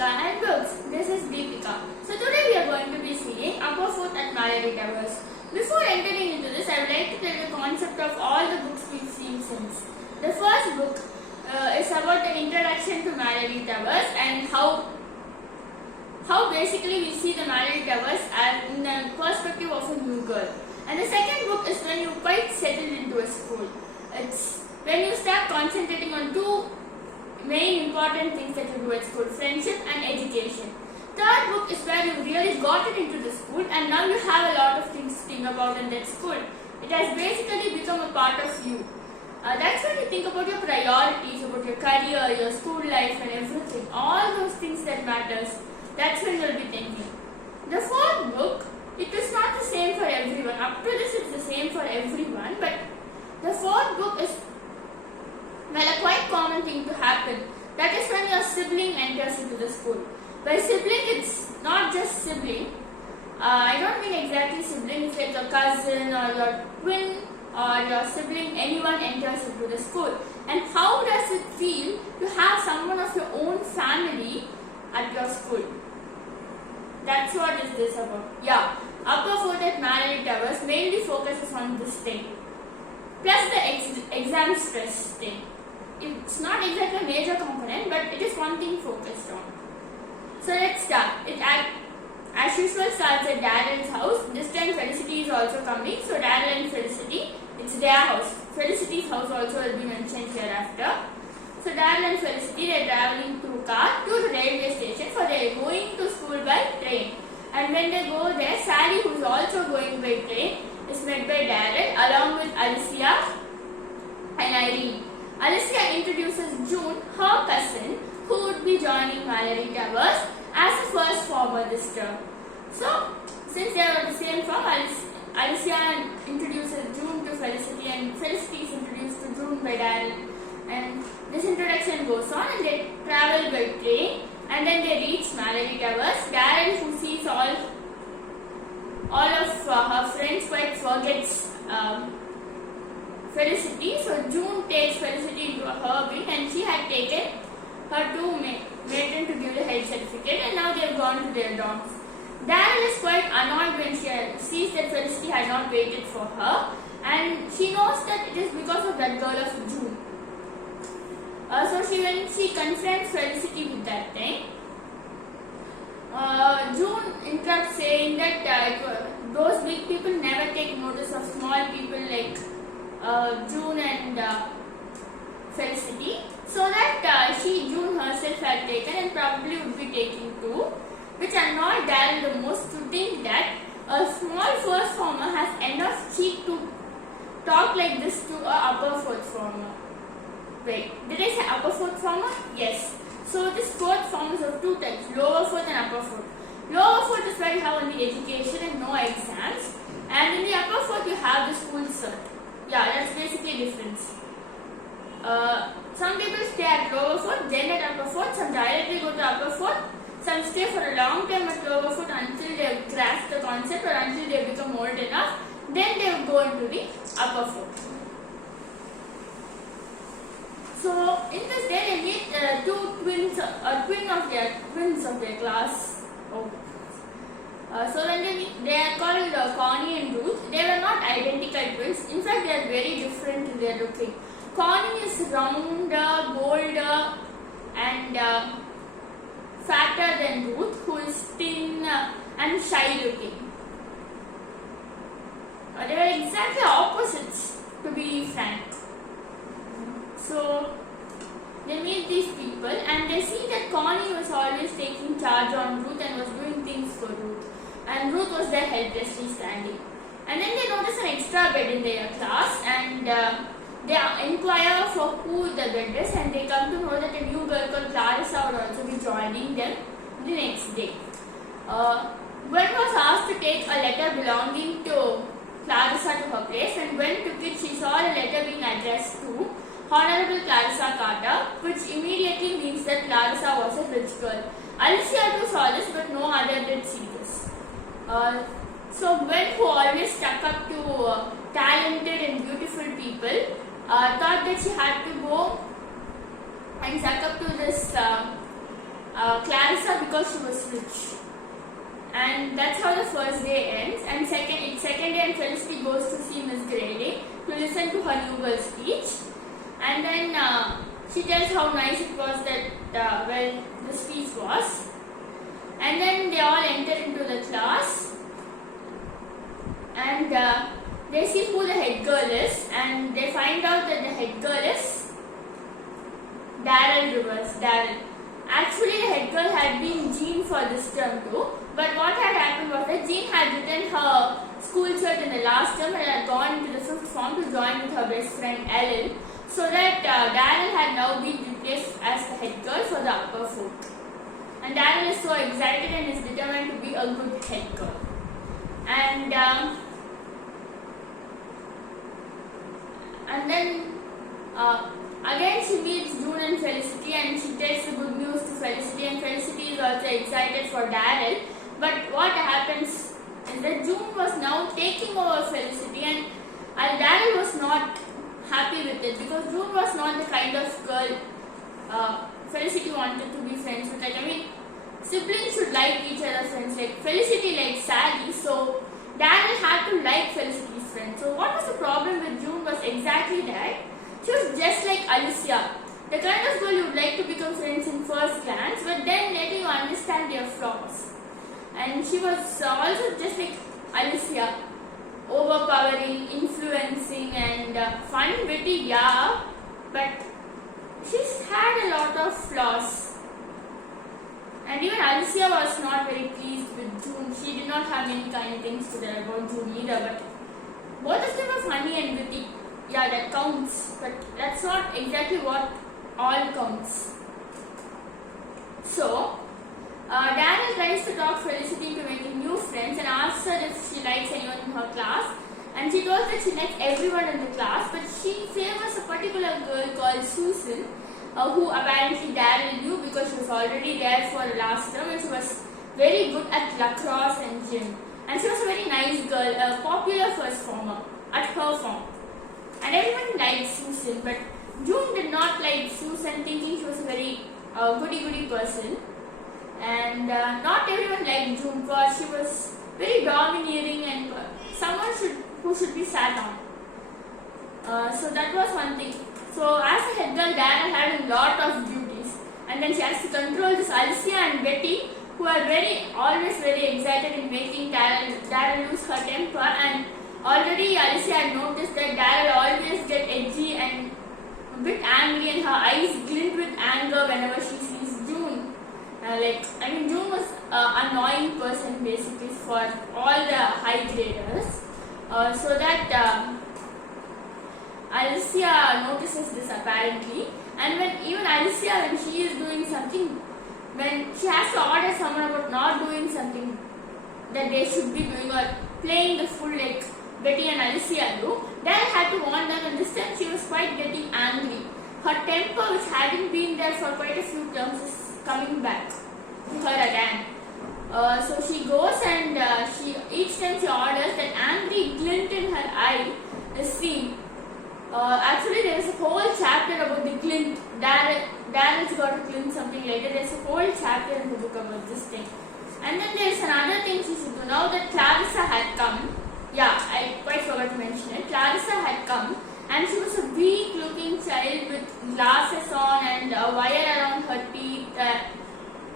Deepika and Books. This is Deepika. So today we are going to be seeing Upper Fourth at Mallory Towers. Before entering into this, I would like to tell you the concept of all the books we've seen since. The first book is about the introduction to Mallory Towers and how basically we see the Mallory Towers as in the perspective of a new girl. And the second book is when you quite settled into a school. It's when you start concentrating on two main important things that you do at school: friendship and education. Third book is where you really got it into the school and now you have a lot of things to think about in that school. It has basically become a part of you. That's when you think about your priorities, about your career, your school life and everything. All those things that matters. That's when you'll be thinking. The fourth book, it is not the same for everyone. Up to this it's the same for everyone, but the fourth book is a quite common thing to happen. That is when your sibling enters into the school. By sibling, it's not just sibling. I don't mean exactly sibling. It's like your cousin or your twin or your sibling. Anyone enters into the school. And how does it feel to have someone of your own family at your school? That's what is this about. Yeah, Upper Fourth at Mallory Towers mainly focuses on this thing. Plus the exam stress thing. It's not exactly a major component, but it is one thing focused on. So let's start. It as usual starts at Daryl's house. This time Felicity is also coming. So Daryl and Felicity, it's their house. Felicity's house also will be mentioned hereafter. So Daryl and Felicity, they are traveling through car to the railway station, for they are going to school by train. And when they go there, Sally, who is also going by train, is met by Daryl along with Alicia and Irene. Alicia introduces June, her cousin, who would be joining Mallory Towers as a first former this term. So, since they are of the same form, Alicia introduces June to Felicity and Felicity is introduced to June by Daryl. And this introduction goes on and they travel by train and then they reach Mallory Towers. Daryl, who sees all of her friends, quite forgets Felicity. So June takes Felicity into her wing and she had taken her two maiden to give the health certificate and now they have gone to their dorms. Daryl is quite annoyed when she sees that Felicity had not waited for her and she knows that it is because of that girl of June. So when she confronts Felicity with that thing, June interrupts saying that those big people never take notice of small people like June and Felicity, so that June herself had taken and probably would be taking too, which annoyed Daryl the most to think that a small first former has enough cheek to talk like this to a upper fourth former. Wait, did I say upper fourth former? Yes. So this fourth form is of two types, lower fourth and upper fourth. Lower fourth is where you have only education and no exams, and in the upper fourth you have the school cert. Yeah, that's basically the difference. Some people stay at lower fourth, then at upper fourth, some directly go to upper fourth, some stay for a long time at lower fourth until they have grasped the concept or until they become old enough, then they will go into the upper fourth. So in this day they meet two twins, twins of their class. So when they meet, they are called Connie and Ruth. They were not identical twins. In fact, they are very different in their looking. Connie is rounder, bolder, and fatter than Ruth, who is thin and shy looking. They were exactly opposites, to be frank. So they meet these people and they see that Connie was always taking charge on Ruth and was doing things for Ruth. And Ruth was there helplessly standing. And then they notice an extra bed in their class and they inquire for who the bed is and they come to know that a new girl called Clarissa would also be joining them the next day. Gwen was asked to take a letter belonging to Clarissa to her place, and Gwen took it. She saw a letter being addressed to Honorable Clarissa Carter, which immediately means that Clarissa was a rich girl. Alicia too saw this, but no other did see this. So Gwen, who always stuck up to talented and beautiful people, thought that she had to go and suck up to this Clarissa because she was rich. And that's how the first day ends. And second day, and Felicity goes to see Miss Grady to listen to her new girl speech. And then she tells how nice it was that the speech was. And then they all enter into the class. And they see who the head girl is. And they find out that the head girl is Daryl Rivers. Daryl. Actually, the head girl had been Jean for this term too. But what had happened was that Jean had written her school shirt in the last term and had gone into the 5th form to join with her best friend Ellen. So that Daryl had now been replaced as the head girl for the upper 4th. And Daryl is so excited and is determined to be a good head girl. And then again she meets June and Felicity, and she takes the good news to Felicity, and Felicity is also excited for Daryl. But what happens is that June was now taking over Felicity, and Daryl was not happy with it because June was not the kind of girl Felicity wanted to be friends with. Like, I mean, siblings should like each other's friends. Like, Felicity liked Sally, so Daryl had to like Felicity's friend. So what was the problem with June was exactly that. She was just like Alicia, the kind of girl you would like to become friends in first glance, but then letting you understand their flaws. And she was also just like Alicia, overpowering, influencing, and fun, witty, yeah, but she's had a lot of flaws. And even Alicia was not very pleased with June. She did not have many kind things to tell about June either, but both of them are funny and witty. Yeah, that counts, but that's not exactly what all counts. So, Daryl tries to talk Felicity into making new friends and asks her if she likes anyone in her class. And she told that she likes everyone in the class, but she favors a particular girl called Susan, who apparently Daryl knew because she was already there for the last term, and she was very good at lacrosse and gym. And she was a very nice girl, a popular first former at her form. And everyone liked Susan, but June did not like Susan, thinking she was a very goody-goody person. And not everyone liked June because she was very domineering and someone who should be sat on. So that was one thing. So as a head girl, Daryl had a lot of duties. And then she has to control this Alicia and Betty, who are always very excited in making Daryl lose her temper. And already Alicia had noticed that Daryl always gets edgy and a bit angry, and her eyes glint with anger whenever she sees June. June was an annoying person basically for all the high graders. So that Alicia notices this apparently, and when she is doing something, when she has to order someone about not doing something that they should be doing or playing the fool like Betty and Alicia do, Daryl had to warn them, and this time she was quite getting angry. Her temper, which hadn't been there for quite a few terms, is coming back to her again. So she goes and each time she orders, that angry glint in her eye is seen. Actually, there is a whole chapter about the glint. Daryl's got to glint something later. There's a whole chapter in the book about this thing. And then there's another thing she should do. Now that Clarissa had come, I quite forgot to mention it. Clarissa had come, and she was a weak-looking child with glasses on and a wire around her teeth,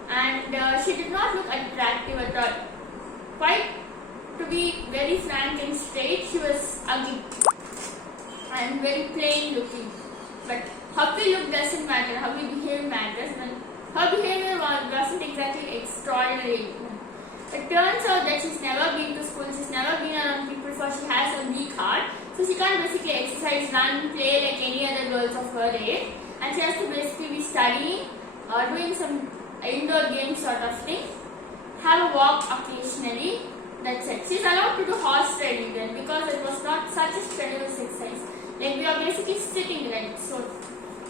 and she did not look attractive at all. Quite, to be very frank and straight, she was ugly and very plain looking. But how we look doesn't matter, how we behave matters, and her behavior wasn't exactly extraordinary. It turns out that she's never been to school, she's never been around people, for she has a weak heart. So she can't basically exercise, run, play like any other girls of her age. And she has to basically be studying, doing some indoor games sort of thing, have a walk occasionally, that's it. She's allowed to do horse riding then, because it was not such a strenuous exercise. Like, we are basically sitting, right? So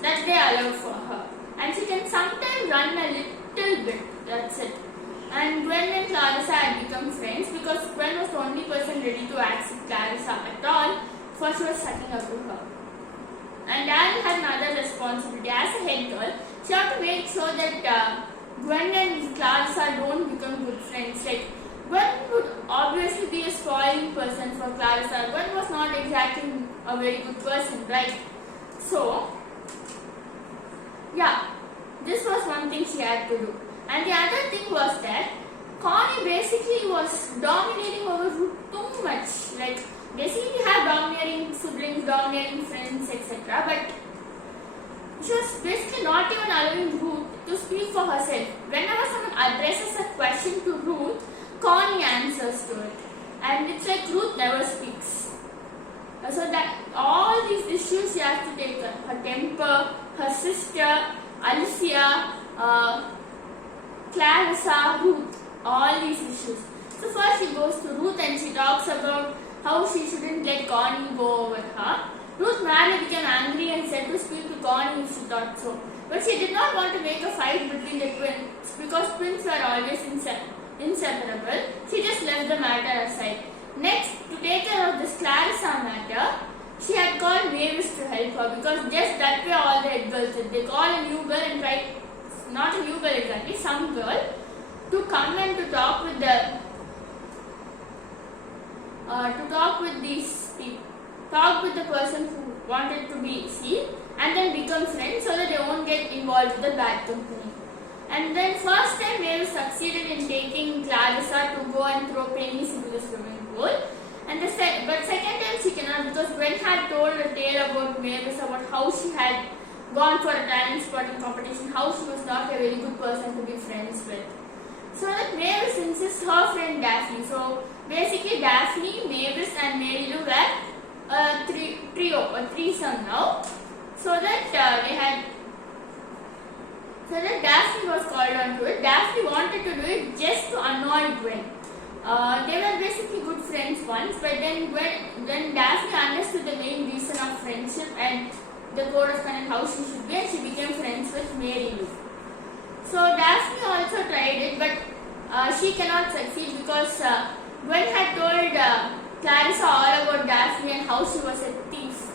that they allow for her. And she can sometimes run a little bit, that's it. And Gwen and Clarissa had become friends because Gwen was the only person ready to accept Clarissa at all, for she was sucking up to her. And Daryl had another responsibility. As a head girl, she had to make sure that Gwen and Clarissa don't become good friends. Like, Gwen would obviously be a spoiling person for Clarissa. Gwen was not exactly a very good person, right? So, yeah, this was one thing she had to do. And the other thing was that Connie basically was dominating over Ruth too much. Like, basically you have domineering siblings, domineering friends, etc. But she was basically not even allowing Ruth to speak for herself. Whenever someone addresses a question to Ruth, Connie answers to it. And it's like Ruth never speaks. So that all these issues she has to take her temper, her sister, Alicia, Clarissa, Ruth, all these issues. So first she goes to Ruth and she talks about how she shouldn't let Connie go over her. Ruth madly became angry and said to speak to Connie if she thought so. But she did not want to make a fight between the twins because twins were always inseparable. She just left the matter aside. Next, to take care of this Clarissa matter, she had called Mavis to help her because just that way all the head girls did. They call a new girl and try, not a new girl exactly, some girl, to come and to talk with the person who wanted to be seen and then become friends so that they won't get involved with the bad company. And then first time Mavis succeeded in taking Clarissa to go and throw pennies into the swimming pool. And but second time she cannot because Gwen had told a tale about Mavis about how she had gone for a talent spotting competition, how she was not a very good person to be friends with. So that Mavis insists her friend Daphne. So basically Daphne, Mavis and Mary Lou were a threesome now. So that Daphne was called on to it. Daphne wanted to do it just to annoy Gwen. They were basically good friends once, but then Daphne understood the main reason of friendship and the code of conduct, how she should be, and she became friends with Mary Lou. So Daphne also tried it, but she cannot succeed because Gwen had told Clarissa all about Daphne and how she was a thief.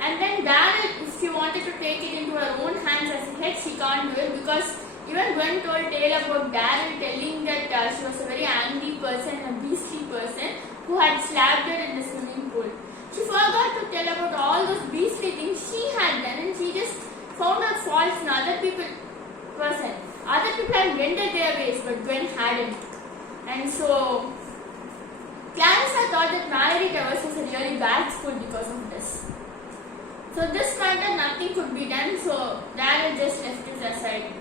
And then Daryl, if she wanted to take it into her own hands as a head, she can't do it because even Gwen told tale about Daryl telling that she was a very angry person, a beastly person who had slapped her in the swimming pool. She forgot to tell about all those beastly things she had done and she just found out faults in other people's person. Other people had mended their ways, but Gwen hadn't. And so Clarissa thought that Mallory Towers was a really bad school because of this. So this matter nothing could be done, so Daryl just left it aside.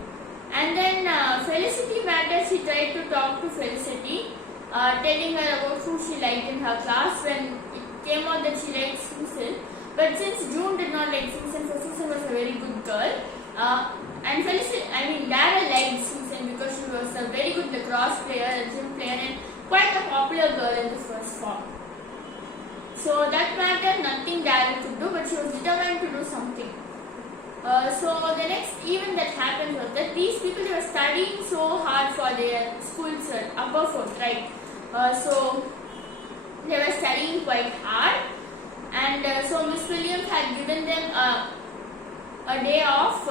And then Felicity matter, she tried to talk to Felicity, telling her about who she liked in her class when it came out that she liked Susan. But since June did not like Susan, so Susan was a very good girl. And Daryl liked Susan because she was a very good lacrosse player, a gym player, and quite a popular girl in the first form. So that matter, nothing Daryl could do, but she was determined to do something. So the next event that happened was that these people, they were studying so hard for their schools, upper fourth, right? So they were studying quite hard, and so Miss Williams had given them a day off.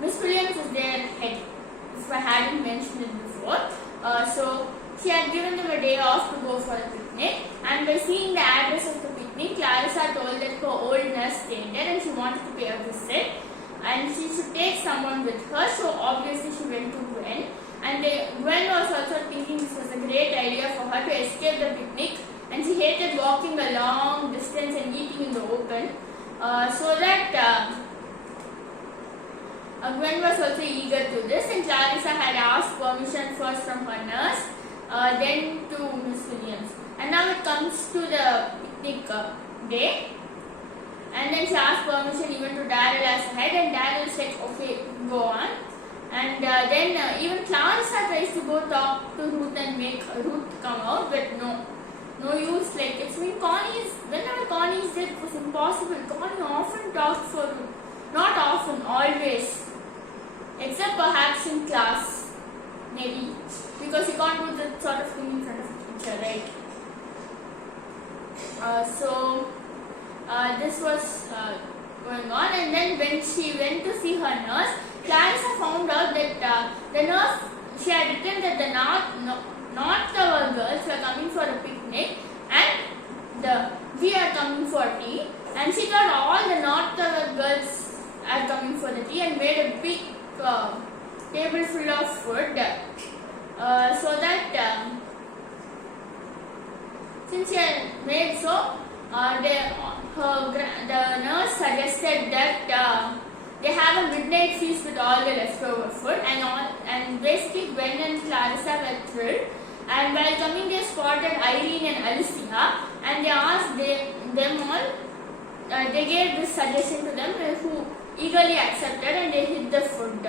Miss Williams is their head, if I hadn't mentioned it before. So she had given them a day off to go for a picnic, and by seeing the address of the picnic, Clarissa told that her old nurse stayed there and she wanted to pay a visit and she should take someone with her. So obviously she went to Gwen, and Gwen was also thinking this was a great idea for her to escape the picnic, and she hated walking a long distance and eating in the open. So that Gwen was also eager to this, and Clarissa had asked permission first from her nurse, then to Miss Williams. And now it comes to the picnic day, and then she asked permission even to Daryl as a head, and Daryl said, okay, go on. And then even Clarissa tries to go talk to Ruth and make Ruth come out, but no use. Like, it's been whenever Connie is there, it was impossible. Connie often talks for Ruth. Not often, always. Except perhaps in class, maybe. Because you can't do that sort of thing in front of a teacher, right? This was going on, and then when she went to see her nurse, Clarissa found out that the nurse, she had written that the North Tower girls were coming for a picnic and we are coming for tea, and she thought all the North Tower girls are coming for the tea and made a big table full of food so that since she had made so, the nurse suggested that they have a midnight feast with all the leftover food, and basically Gwen and Clarissa were thrilled. And while coming, they spotted Irene and Alicia, and they asked them all. They gave this suggestion to them, who eagerly accepted, and they hid the food.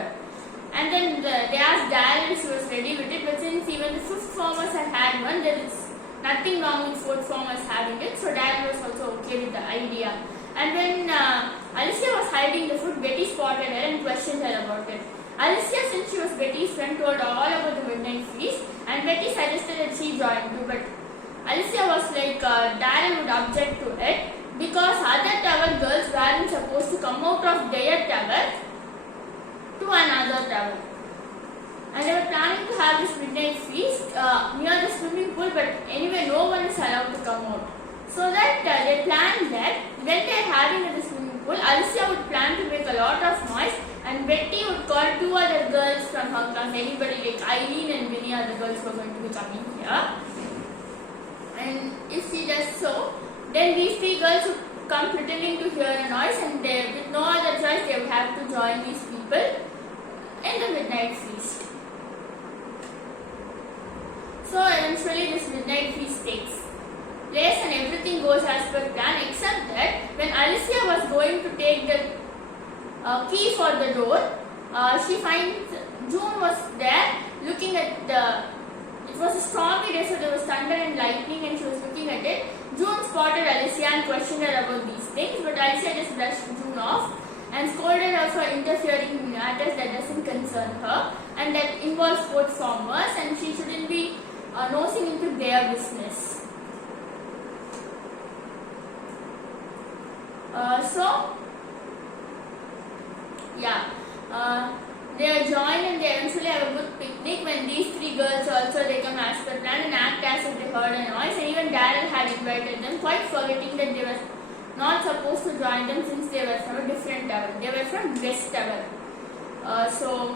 And then they asked Daryl if she was ready with it, but since even the fifth formers had one, there is nothing wrong with fourth formers having it, so Daryl was also okay with the idea. And when Alicia was hiding the food, Betty spotted her and questioned her about it. Alicia, since she was Betty's friend, told all about the midnight feast, and Betty suggested that she join too, but Alicia was like, Daryl would object to it because other tower girls weren't supposed to come out of their tower to another tower. And they were planning to have this midnight feast near the swimming pool, but anyway, no one is allowed to come out. So that they planned that when they are having at the swimming pool, Alicia would plan to make a lot of noise, and Betty would call two other girls from her class, anybody like Eileen and many other girls who are going to be coming here. And if she does so, then these three girls would come pretending to hear a noise, and they, with no other choice, they would have to join these people in the midnight feast. So eventually this midnight feast takes place and everything goes as per plan, except that when Alicia was going to take the key for the door, she finds June was there looking at it was a stormy day, so there was thunder and lightning, and she was looking at it. June spotted Alicia and questioned her about these things, but Alicia just brushed June off and scolded her for interfering in matters that doesn't concern her and that involves fourth formers, and she shouldn't be nosing into their business. They are joined and they eventually have a good picnic when these three girls also they come as per plan and act as if they heard a noise, and even Daryl had invited them, quite forgetting that they were not supposed to join them since they were from a different tower. They were from West Tower. So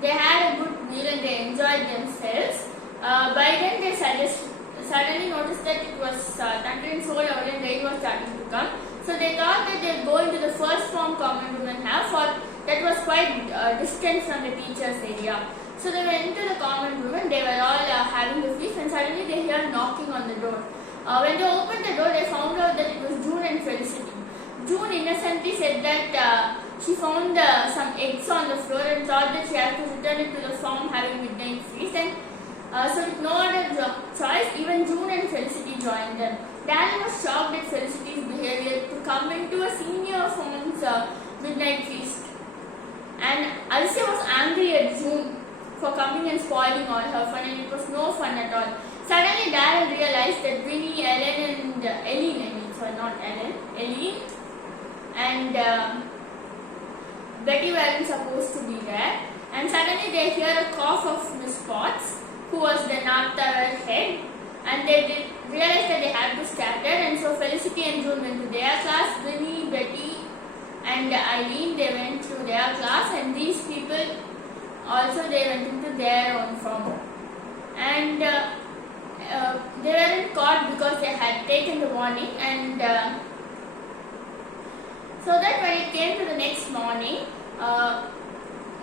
they had a good meal and they enjoyed themselves. By then they suddenly noticed that it was thundering so loud and rain was starting to come. So they thought that they would go into the first form common room and have, for that was quite distant from the teacher's area. So they went into the common room and they were all having the feast, and suddenly they heard knocking on the door. When they opened the door, they found out that it was June and Felicity. June innocently said that she found some eggs on the floor and thought that she had to return it to the farm having midnight feast, and so with no other choice, even June and Felicity joined them. Daryl was shocked at Felicity's behavior to come into a senior form's midnight feast, and Alicia was angry at June for coming and spoiling all her fun, and it was no fun at all. Suddenly Daryl realized that Winnie, Eileen and Betty weren't supposed to be there, and suddenly they hear a cough of Miss Potts, who was the North Tower head, and they realized that they had to scatter, and so Felicity and June went to their class, Winnie, Betty and Eileen, they went to their class, and these people also they went into their own form. And they weren't caught because they had taken the warning, and so that when it came to the next morning,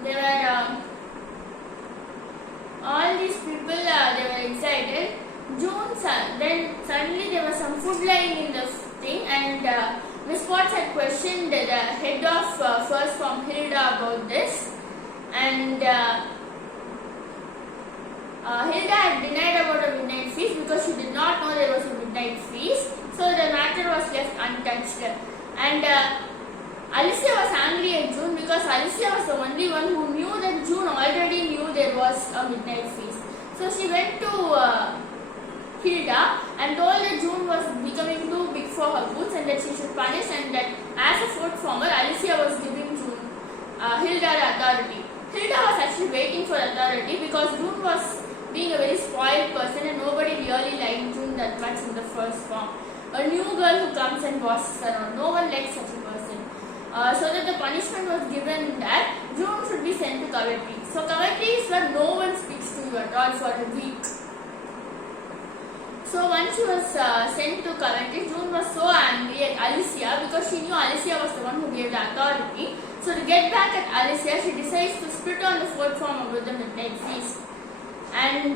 they were all these people they were excited. Then suddenly there was some food lying in the thing, and Miss Potts had questioned the head of first form Hilda about this, and Hilda had denied about a midnight feast because she did not know there was a midnight feast, so the matter was left untouched. And Alicia was angry at June because Alicia was the only one who knew that June already knew there was a midnight feast. So she went to Hilda and told that June was becoming too big for her boots and that she should punish, and that as a fourth former, Alicia was giving Hilda the authority. Hilda because June was being a very spoiled person and nobody really liked June that much in the first form. A new girl who comes and bosses around, no one likes such a person. So that the punishment was given that June should be sent to Coventry. So Coventry is where no one speaks to you at all for a week. So once she was sent to Coventry, June was so angry at Alicia because she knew Alicia was the one who gave the authority. So to get back at Alicia, she decides to spit on the fourth form about the midnight feast. And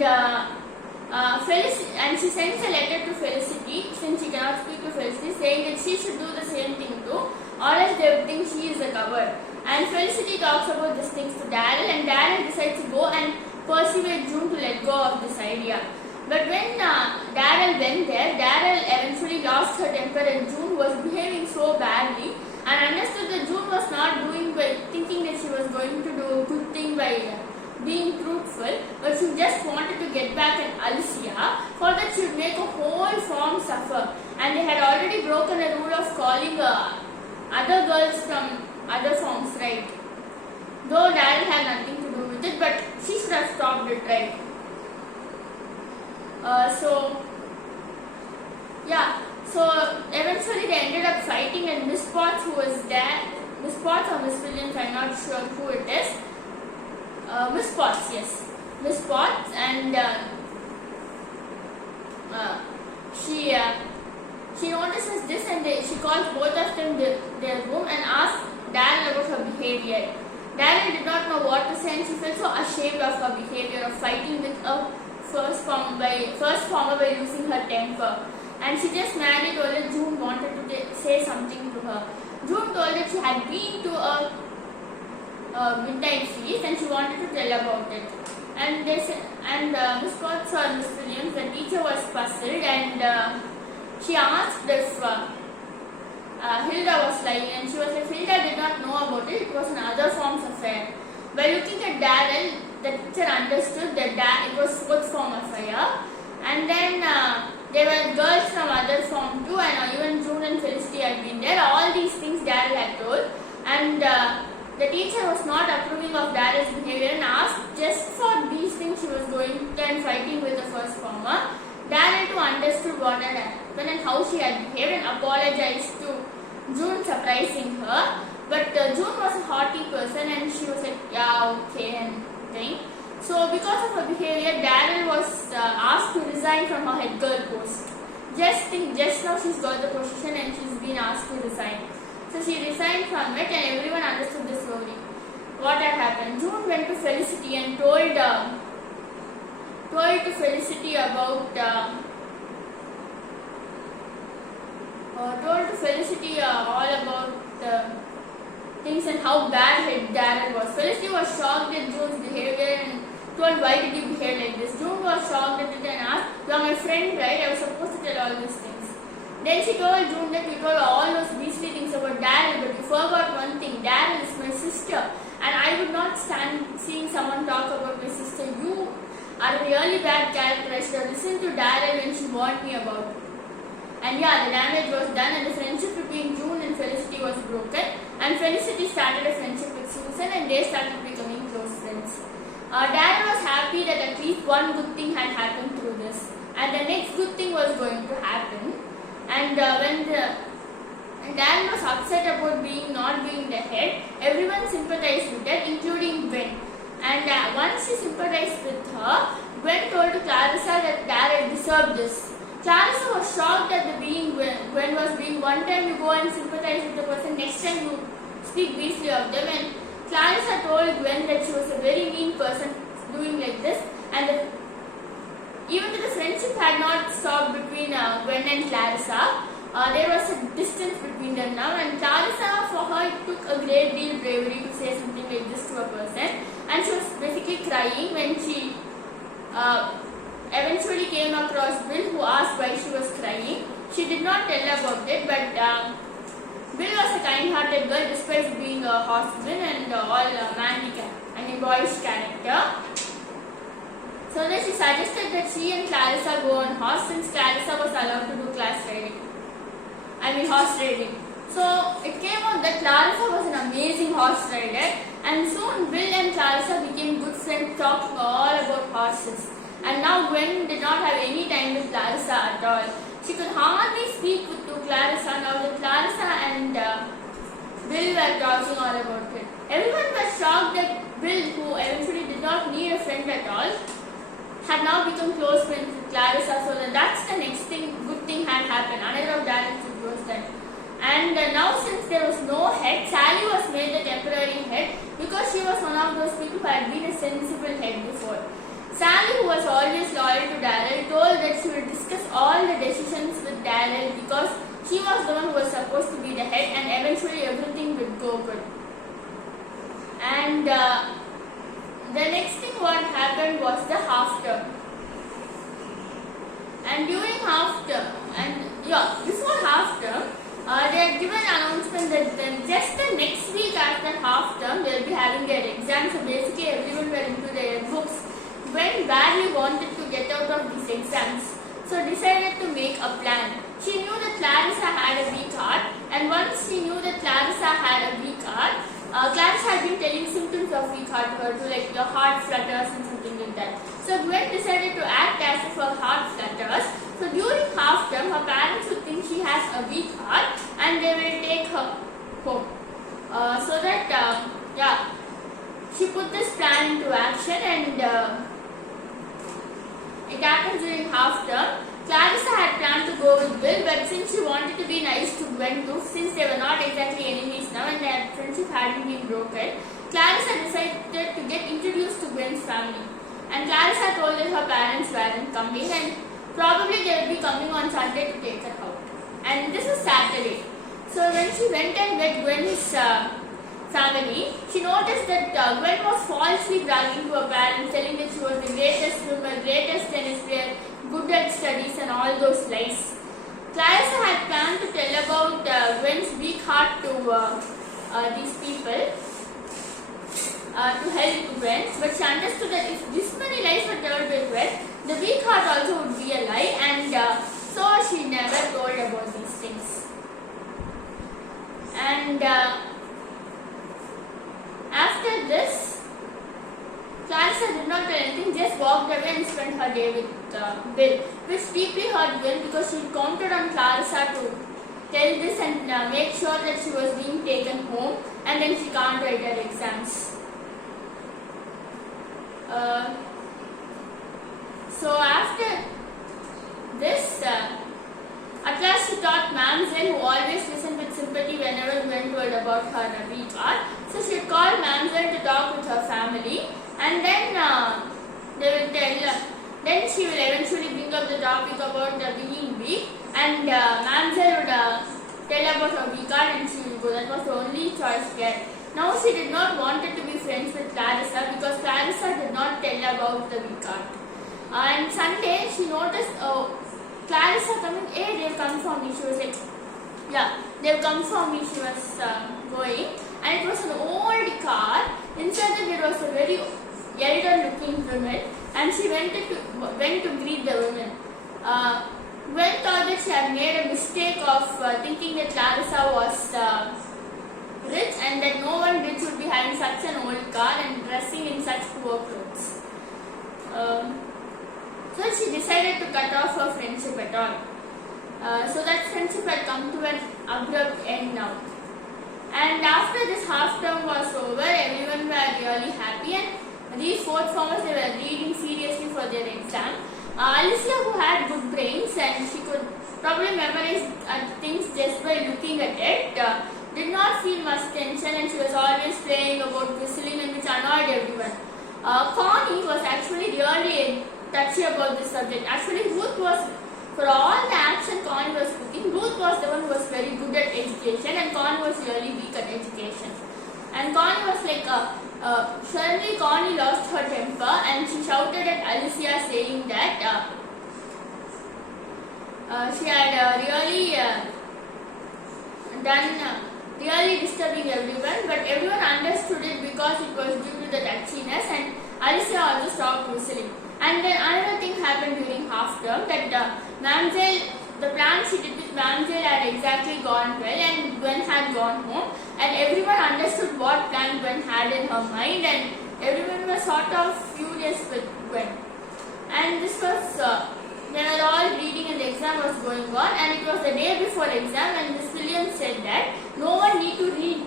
she sends a letter to Felicity, since she cannot speak to Felicity, saying that she should do the same thing too, or else they would think she is a coward. And Felicity talks about these things to Daryl, and Daryl decides to go and persuade June to let go of this idea. But when Daryl went there, Daryl eventually lost her temper and June was behaving so badly, and understood that June was not doing by thinking that she was going to do a good thing by being truthful, but she just wanted to get back at Alicia. For that she would make a whole form suffer, and they had already broken a rule of calling other girls from other forms, right? Though Daryl had nothing to do with it, but she should have stopped it, right? So eventually they ended up fighting, and Miss Potts, who was there, Miss Potts or Miss Williams, I'm not sure who it is. Miss Potts, yes, Miss Potts, and she notices this, and she calls both of them their room and asks Daryl about her behavior. Daryl did not know what to say, and she felt so ashamed of her behavior of fighting with a first former by losing her temper. And she just madly told that June wanted to say something to her. June told that she had been to a midnight feast and she wanted to tell about it. And Miss Potts or Miss Williams, the teacher, was puzzled, and she asked if Hilda was lying, and she was like, Hilda did not know about it, it was an other form's affair. By looking at Daryl, the teacher understood that it was fourth form affair, and then there were girls from other form too, and even June and Felicity had been there. All these things Daryl had told, and the teacher was not approving of Daryl's behavior and asked just for these things she was going and fighting with the first former. Daryl too understood what had happened and how she had behaved and apologized to June, surprising her. But June was a haughty person and she was like, yeah, okay, and thing. So because of her behavior, Daryl was asked to resign from her head girl post. Just now she's got the position and she's been asked to resign. So she resigned from it, and everyone understood this slowly. What had happened? June went to Felicity and told to Felicity about all about things and how bad Daryl was. Felicity was shocked at June's behavior and told, why did you behave like this? June was shocked at it and asked, you are my friend, right? I was supposed to tell all these things. Then she told June that you told all those beastly things about Daryl, but you forgot one thing. Daryl is my sister, and I would not stand seeing someone talk about my sister. You are a really bad character. I should have listened to Daryl when she warned me about it. And yeah, the damage was done, and the friendship between June and Felicity was broken. And Felicity started a friendship with Susan, and they started becoming close friends. Daryl was happy that at least one good thing had happened through this, and the next good thing was going to happen. And when Daryl was upset about not being the head, everyone sympathized with her, including Gwen. And once she sympathized with her, Gwen told to Clarissa that Daryl deserved this. Clarissa was shocked at Gwen was being, one time you go and sympathize with the person, next time you speak beastly of them. And Clarissa told Gwen that she was a very mean person doing like this, and even though the friendship had not stopped between Gwen and Clarissa, there was a distance between them now, and Clarissa, for her, it took a great deal of bravery to say something like this to a person, and she was basically crying when she eventually came across Bill, who asked why she was crying. She did not tell about it, but Bill was a kind-hearted girl despite being a horseman and boyish character. So then she suggested that she and Clarissa go on horse, since Clarissa was allowed to do horse riding. So it came out that Clarissa was an amazing horse rider, and soon Bill and Clarissa became good friend talking all about horses. And now Gwen did not have any time with Clarissa at all. She could hardly speak to Clarissa now that Clarissa and Bill were talking all about it. Everyone was shocked that Bill, who eventually did not need a friend at all, had now become close friends with Clarissa. So that's the next good thing had happened. Another of Darren's was that. And now since there was no head, Sally was made the temporary head because she was one of those people who had been a sensible head before. Sally, who was always loyal to Darryl, told that she would discuss all the decisions with Darryl because she was the one who was supposed to be the head and eventually everything would go good. And the next thing what happened was the half term. And during half term, before half term, they had given an announcement that then just the next week after half term they will be having their exams. So basically everyone were into their books. Gwen badly wanted to get out of these exams, so decided to make a plan. She knew that Clarissa had a weak heart, and once she knew that Clarissa had a weak heart, Clarissa had been telling symptoms of weak heart to her, like the heart flutters and something like that. So Gwen decided to act as if her heart flutters. So during half term, her parents would think she has a weak heart, and they will take her home. So that she put this plan into action, and it happened during half term. Clarissa had planned to go with Bill, but since she wanted to be nice to Gwen too, since they were not exactly enemies now and their friendship hadn't been broken, Clarissa decided to get introduced to Gwen's family. And Clarissa told that her parents weren't coming and probably they would be coming on Sunday to take her out. And this was Saturday. So when she went and met Gwen's family, she noticed that Gwen was falsely bragging to her parents, telling that she was the greatest swimmer, greatest tennis player, good at studies and all those lies. Clarissa had planned to tell about Gwen's weak heart to these people to help Gwen, but she understood that if this many lies were told by Gwen, the weak heart also would be a lie, and so she never told about these things. And after this, Clarissa did not tell anything, just walked away and spent her day with Bill, which deeply hurt Bill because she counted on Clarissa to tell this and make sure that she was being taken home, and then she can't write her exams. So after this, at last she taught Mamselle, who always listened with sympathy whenever Gwen told about her weak heart. So she had called Mamselle to talk with her family, and then they will tell. Then she will eventually bring up the topic about being weak, and Mamselle would tell about her weak heart, and she will go. That was the only choice she had. Now she did not want to be friends with Clarissa because Clarissa did not tell about the weak heart. And Sunday she noticed Clarissa coming. Hey, they've come for me. She was like, yeah, they've come for me. She was going, and it was an old car. Inside it, there was a very elder-looking woman, and she went to greet the woman. Gwen thought that she had made a mistake of thinking that Clarissa was rich, and that no one rich would be having such an old car and dressing in such poor clothes. So she decided to cut off her friendship at all. So that friendship had come to an abrupt end now. And after this half term was over, everyone were really happy, and these fourth formers, they were reading seriously for their exam. Alicia, who had good brains and she could probably memorize things just by looking at it, did not feel much tension, and she was always playing about whistling, and which annoyed everyone. Connie was actually really touchy about this subject. Actually, Ruth was, for all the action Connie was putting, Ruth was the one who was very good at education, and Connie was really weak at education. And Connie was like, suddenly Connie lost her temper, and she shouted at Alicia saying that she had really done really disturbing everyone, but everyone understood it because it was due to the touchiness, and Alicia also stopped whistling. And then another thing happened during half term, that Mamselle, the plan she did with Mamselle had exactly gone well, and Gwen had gone home, and everyone understood what plan Gwen had in her mind, and everyone was sort of furious with Gwen. And this was, they were all reading and the exam was going on, and it was the day before exam, and Miss Williams said that no one need to read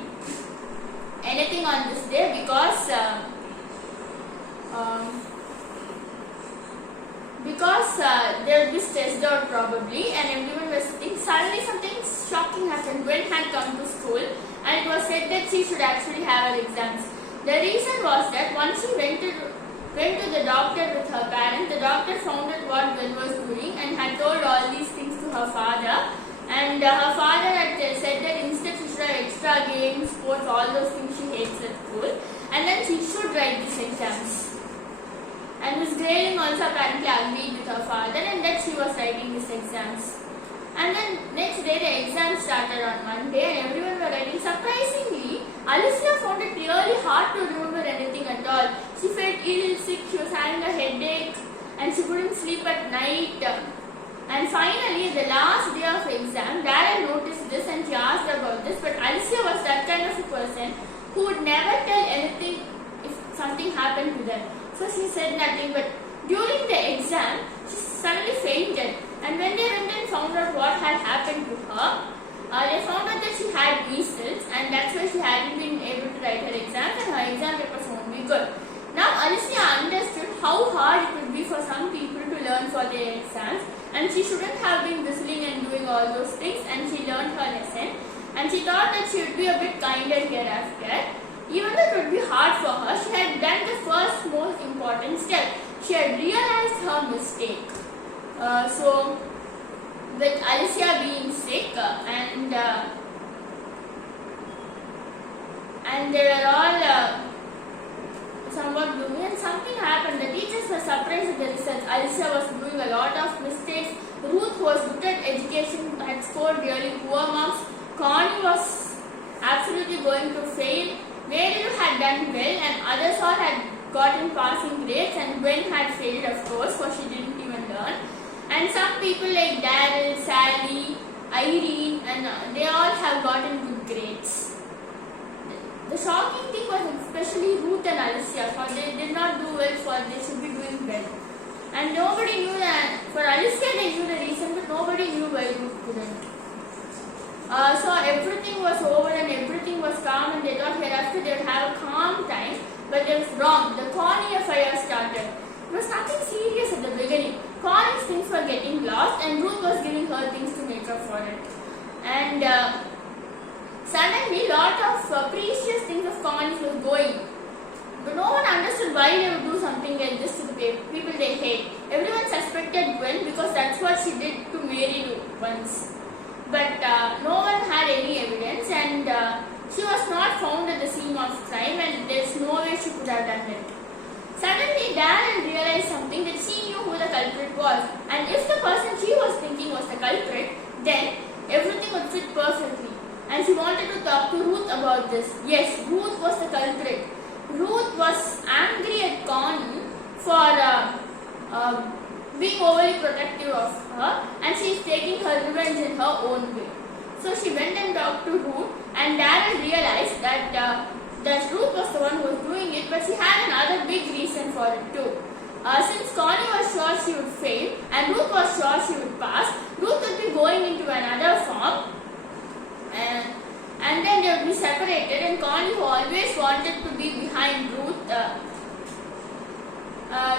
anything on this day because they would be stressed out probably, and everyone was sitting. Suddenly something shocking happened. Gwen had come to school and it was said that she should actually have her exams. The reason was that once she went to the doctor with her parents, the doctor found out what Gwen was doing and had told all these things to her father. And her father had said that instead she should have extra games, sports, all those things she hates at school, and then she should write these exams. And Miss Grayling also apparently agreed with her father, and that she was writing these exams. And then next day the exam started on Monday, and everyone were writing. Surprisingly, Alicia found it really hard to remember anything at all. She felt ill, sick, she was having a headache, and she couldn't sleep at night. And finally, the last day of exam, Darren noticed this and she asked about this, but Alicia was that kind of a person who would never tell anything if something happened to them. So she said nothing, but during the exam, she suddenly fainted. And when they went and found out what had happened to her, they found out that she had measles, and that's why she hadn't been able to write her exams, and her exam papers won't be good. Now Alicia understood how hard it would be for some people to learn for their exams, and she shouldn't have been whistling and doing all those things, and she learned her lesson, and she thought that she would be a bit kinder hereafter. Even though it would be hard for her, she had done the first most important step. She had realized her mistake. So, with Alicia being sick and they were all somewhat gloomy, and something happened. The teachers were surprised at the results. Alicia was doing a lot of mistakes. Ruth was good at education, had scored really poor marks. Connie was absolutely going to fail. Mary had done well, and others all had gotten passing grades, and Gwen had failed, of course, for she didn't even learn. And some people like Daryl, Sally, Irene, and they all have gotten good grades. The shocking thing was especially Ruth and Alicia, for they did not do well, for they should be doing well. And nobody knew that. For Alicia they knew the reason, but nobody knew why Ruth couldn't. So everything was over and everything was calm, and they thought hereafter they would have a calm time, but they was wrong. The Connie affair started. It was nothing serious at the beginning. Connie's things were getting lost, and Ruth was giving her things to make up for it. And suddenly a lot of precious things of Connie's was going. But no one understood why they would do something like this to the people they hate. Everyone suspected Gwen because that's what she did to Mary once. But no one had any evidence, and she was not found at the scene of crime, and there's no way she could have done it. Suddenly, Darren realized something, that she knew who the culprit was, and if the person she was thinking was the culprit, then everything would fit perfectly. And she wanted to talk to Ruth about this. Yes, Ruth was the culprit. Ruth was angry at Connie for being overly protective of her, and she is taking her revenge in her own way. So she went and talked to Ruth, and Darren realized that Ruth was the one who was doing it, but she had another big reason for it too. Since Connie was sure she would fail and Ruth was sure she would pass, Ruth would be going into another farm, and then they would be separated, and Connie, who always wanted to be behind Ruth,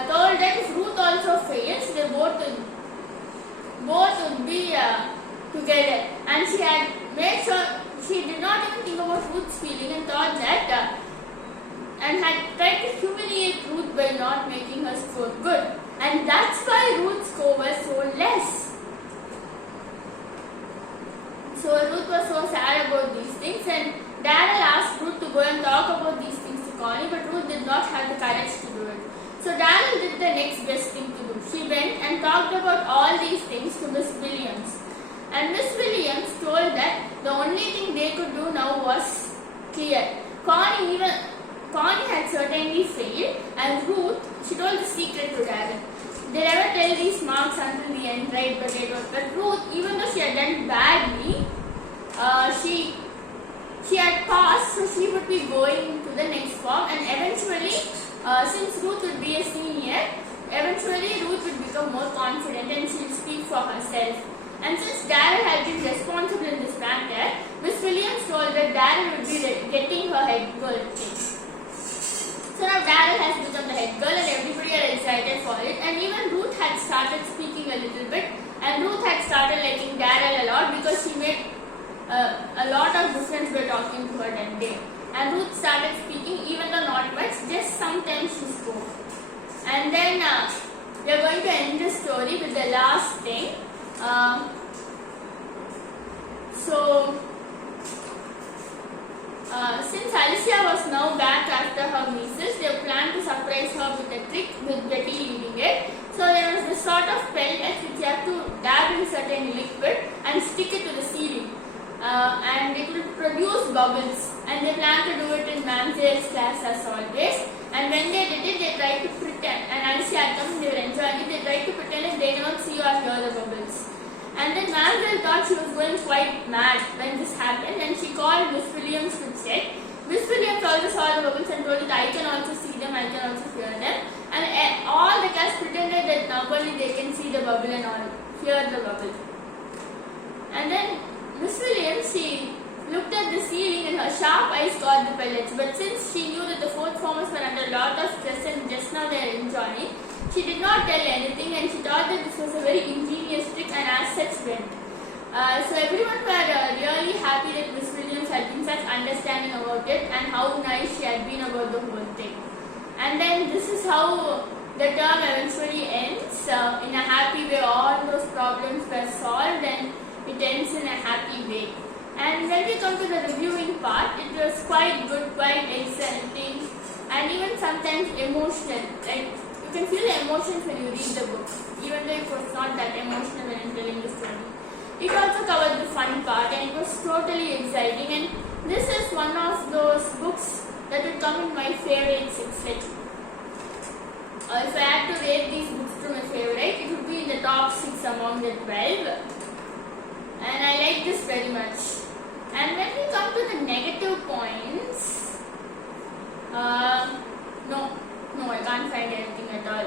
told that if Ruth also fails, they both would be together. And she had made sure, she did not even think about Ruth's feeling, and thought that and had tried to humiliate Ruth by not making her score good. And that's why Ruth's score was so less. So Ruth was so sad about these things, and Darrell asked Ruth to go and talk about these things to Connie, but Ruth did not have the courage to do it. So Darrell did the next best thing to do. She went and talked about all these things to Miss Williams. And Miss Williams told that the only thing they could do now was clear. Connie had certainly failed, and Ruth, she told the secret to Darrell. They never tell these marks until the end, right? But Ruth, even though she had done badly, she she had passed, so she would be going to the next form, and eventually, since Ruth would be a senior, eventually Ruth would become more confident and she would speak for herself. And since Daryl had been responsible in this matter, Miss Williams told that Daryl would be getting her head girl thing. So now Daryl has become the head girl and everybody are excited for it, and even Ruth had started speaking a little bit, and Ruth had started liking Daryl a lot because she made a lot of difference by talking to her that day. And Ruth started speaking, even though not much, just sometimes she spoke. And then we are going to end the story with the last thing. Since Alicia was now back after her measles, they planned to surprise her with a trick with Betty leading it. So there was this sort of pellet which you have to dab in certain liquid and stick it to the ceiling. And it will produce bubbles. And they planned to do it in Mamsel's class as always. And when they did it, they tried to pretend. And Alicia had come and they were enjoying it. They tried to pretend like they don't see or hear the bubbles. And then Mamsel thought she was going quite mad when this happened, and she called Miss Williams to check. Miss Williams also saw the bubbles and told that I can also see them, I can also hear them. And all the cats pretended that not only they can see the bubble and all, hear the bubble. And then Miss Williams, she looked at the ceiling and her sharp eyes caught the pellets. But since she knew that the fourth formers were under a lot of stress and just now they are enjoying, she did not tell anything, and she thought that this was a very ingenious trick, and as such went. So everyone were really happy that Miss Williams had been such understanding about it and how nice she had been about the whole thing. And then this is how the term eventually ends. In a happy way, all those problems were solved and it ends in a happy way. And when we come to the reviewing part, it was quite good, quite exciting, and even sometimes emotional. Like, you can feel the emotions when you read the book, even though it was not that emotional when I'm telling the story. It also covered the fun part and it was totally exciting, and this is one of those books that would come in my favorite six. If I had to rate these books to my favorite, it would be in the top 6 among the 12. And I like this very much. And when we come to the negative points, no, I can't find anything at all.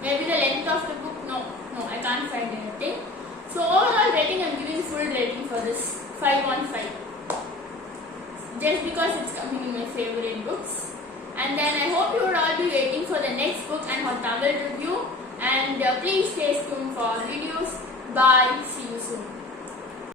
Maybe the length of the book, no, I can't find anything. So overall rating, I'm giving full rating for this, 5 on 5. Just because it's coming in my favorite books. And then I hope you would all be waiting for the next book and her Tamil review. And please stay tuned for videos. Bye. See you soon.